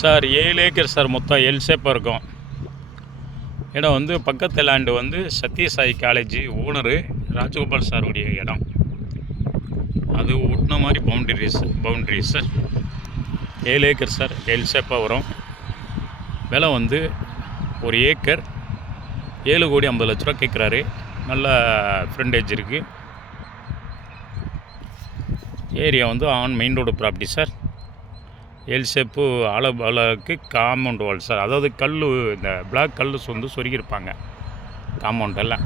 Sir 7 acre sir. மொத்தம் L ஷேப்பாக இருக்கும். இடம் வந்து பக்கத்து லேண்டு வந்து சத்யசாய் காலேஜ் ஓனரு ராஜகோபால் சாருடைய இடம். அது ஒட்டின மாதிரி boundaries sir. 7 acre sir. L ஷேப்பாக வரும். விலை வந்து ஒரு ஏக்கர் 7,50,00,000 கேட்குறாரு. நல்ல ஃப்ரண்டேஜ் இருக்குது. ஏரியா வந்து on main road property sir. L shape அளவுக்கு காம்பவுண்ட் வால் சார். அதாவது கல், இந்த பிளாக் கல் வந்து சொருகியிருப்பாங்க காம்பவுண்டெல்லாம்.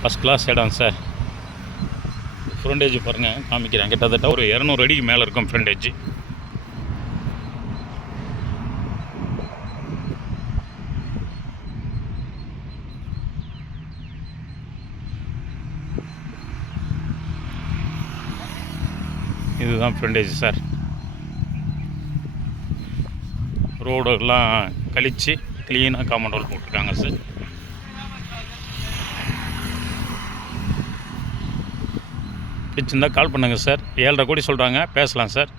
ஃபஸ்ட் கிளாஸ் இடம் சார். ஃப்ரண்டேஜ் பாருங்கள், காமிக்கிறேன். கிட்டத்தட்ட ஒரு 200 அடிக்கு மேலே இருக்கும் ஃப்ரண்டேஜ். இதுதான் ஃப்ரண்டேஜ் சார். ரோடெல்லாம் கழித்து க்ளீனாக காம்பவுண்ட் வால் போட்டிருக்காங்க சார். பிடிச்சிருந்தா கால் பண்ணுங்கள் சார். 7,50 கோடி சொல்கிறாங்க, பேசலாம் சார்.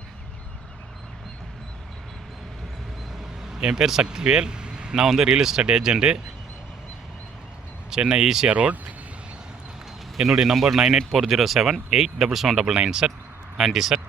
என் பேர் சக்திவேல். நான் வந்து real estate agent, Chennai ECR road. என்னுடைய நம்பர் 9840787799 சார். நன்றி சார்.